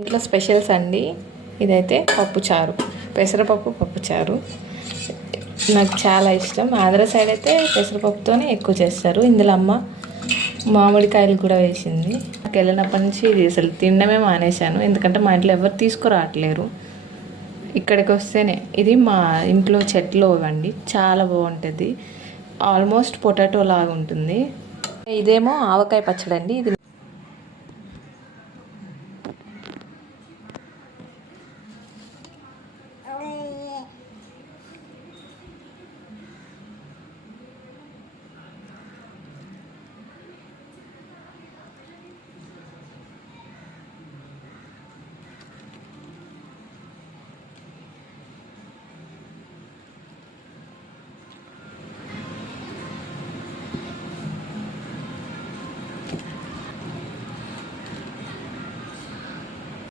ఇంట్లో స్పెషల్స్ అండి. ఇదైతే పప్పుచారు పెసరపప్పు పప్పుచారు నాకు చాలా ఇష్టం. ఆంధ్ర సైడ్ అయితే పెసరపప్పుతోనే ఎక్కువ చేస్తారు. ఇందులో అమ్మ మామిడికాయలు కూడా వేసింది. నాకు వెళ్ళినప్పటి నుంచి ఇది అసలు తినడమే మానేశాను. ఎందుకంటే మా ఇంట్లో ఎవరు తీసుకురావట్లేరు. ఇక్కడికి వస్తేనే. ఇది మా ఇంట్లో చెట్లు ఇవ్వండి. చాలా బాగుంటుంది. ఆల్మోస్ట్ పొటాటో లాగా ఉంటుంది. ఇదేమో ఆవకాయ పచ్చడి అండి ఇది